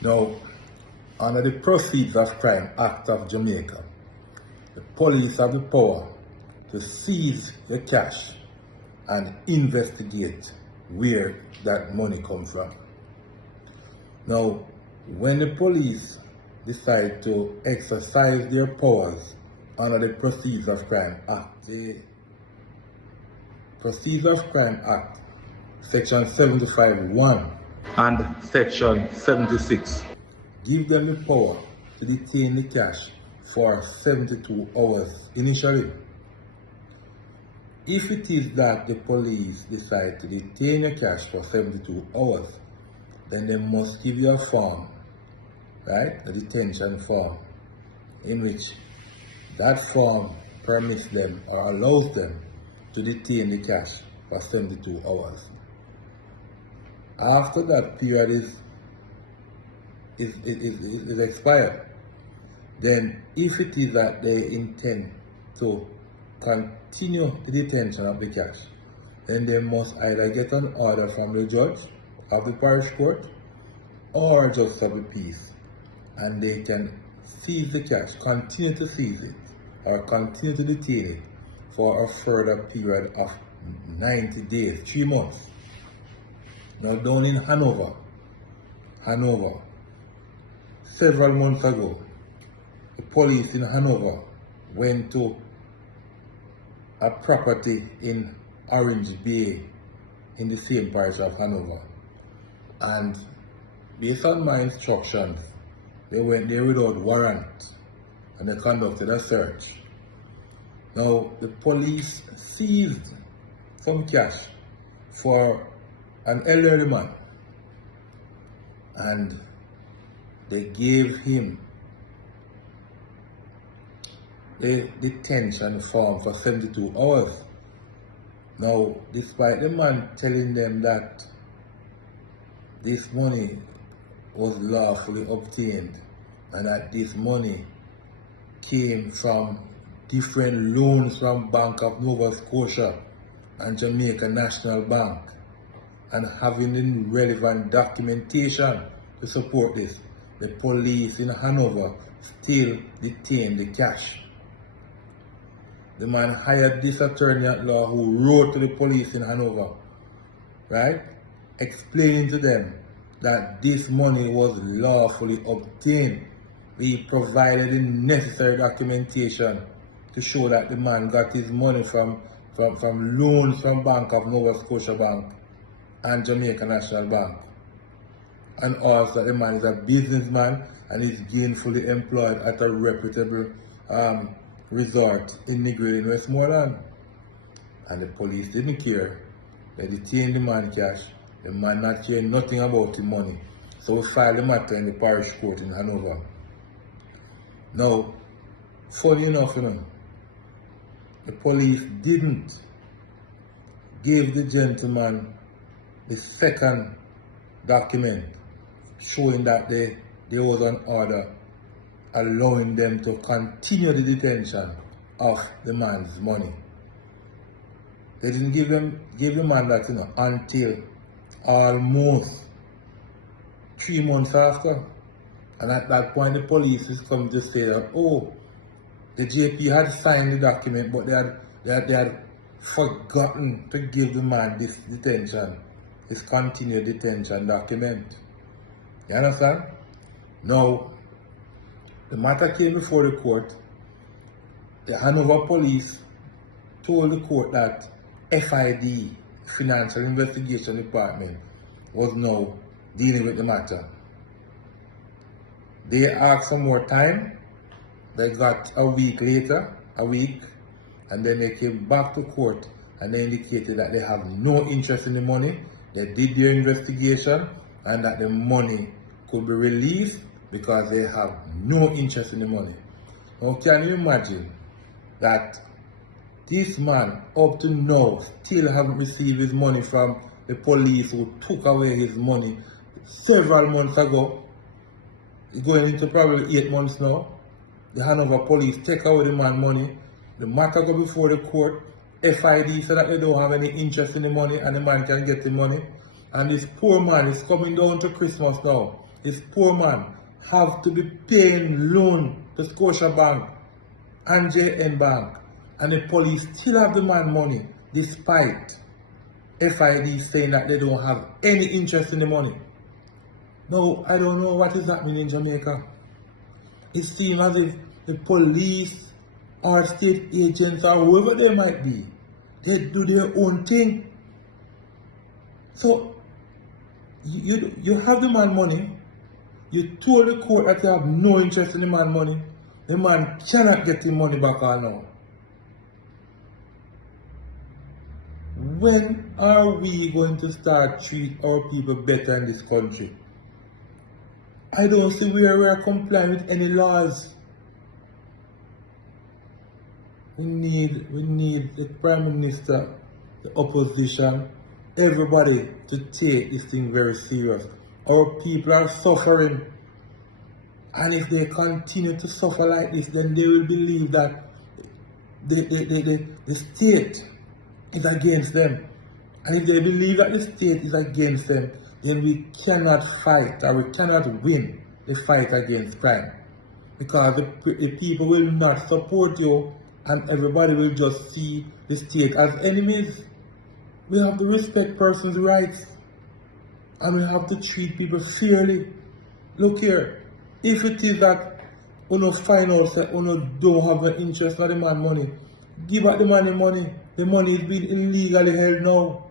Now, under the Proceeds of Crime Act of Jamaica, the police have the power to seize the cash and investigate where that money comes from. Now, when the police decide to exercise their powers under the Proceeds of Crime Act, the Proceeds of Crime Act, Section 75(1) and Section 76 give them the power to detain the cash for 72 hours initially. If it is that the police decide to detain your cash for 72 hours, then they must give you a form, right? A detention form, in which that form permits them or allows them to detain the cash for 72 hours. After that period is expired, then if it is that they intend to continue the detention of the cash, then they must either get an order from the judge of the parish court or justice of the peace, and they can seize the cash, continue to seize it, or continue to detain it for a further period of 90 days, 3 months. Now, down in Hanover, several months ago, the police in Hanover went to a property in Orange Bay in the same parish of Hanover, and based on my instructions, they went there without warrant and they conducted a search. Now, the police seized some cash for an elderly man, and they gave him the detention form for 72 hours. Now, despite the man telling them that this money was lawfully obtained and that this money came from different loans from Bank of Nova Scotia and Jamaica National Bank, and having the relevant documentation to support this, the police in Hanover still detained the cash. The man hired this attorney at law who wrote to the police in Hanover, right, explaining to them that this money was lawfully obtained. He provided the necessary documentation to show that the man got his money from loans from Bank of Nova Scotia Bank and Jamaica National Bank. And also the man is a businessman and is gainfully employed at a reputable resort in Negril in Westmoreland. And the police didn't care. They detained the man cash. The man not caring nothing about the money. So we filed the matter in the parish court in Hanover. Now, funny enough, the police didn't give the gentleman the second document showing that there was an order allowing them to continue the detention of the man's money. They didn't give the man that until almost 3 months after. And at that point the police is coming to say that, oh, the JP had signed the document, but they had forgotten to give the man this detention, this continued detention document. You understand? Now, the matter came before the court. The Hanover police told the court that FID, Financial Investigation Department, was now dealing with the matter. They asked for more time. They got a week, and then they came back to court and they indicated that they have no interest in the money. They did their investigation and that the money could be released because they have no interest in the money. Now, can you imagine that this man up to now still haven't received his money from the police who took away his money several months ago? It's going into probably 8 months now. The Hanover police take away the man money. The matter go before the court. FID said that they don't have any interest in the money and the man can get the money. And this poor man is coming down to Christmas now. this poor man have to be paying loan to Scotiabank and JN Bank, and the police still have the man money despite FID saying that they don't have any interest in the money. Now, I don't know what is happening in Jamaica. It seems as if the police or state agents or whoever they might be, they do their own thing. So, you have the man money, you told the court that you have no interest in the man money, the man cannot get the money back or now. When are we going to start treat our people better in this country? I don't see where we are complying with any laws. We need the Prime Minister, the opposition, everybody to take this thing very serious. Our people are suffering, and if they continue to suffer like this, then they will believe that the state is against them. And if they believe that the state is against them, then we cannot fight, or we cannot win the fight against crime. Because the people will not support you, and everybody will just see the state as enemies. We have to respect persons' rights, and we have to treat people fairly. Look here, if it is that you find out that you don't have an interest in the man money, give back the man the money. The money is being illegally held now.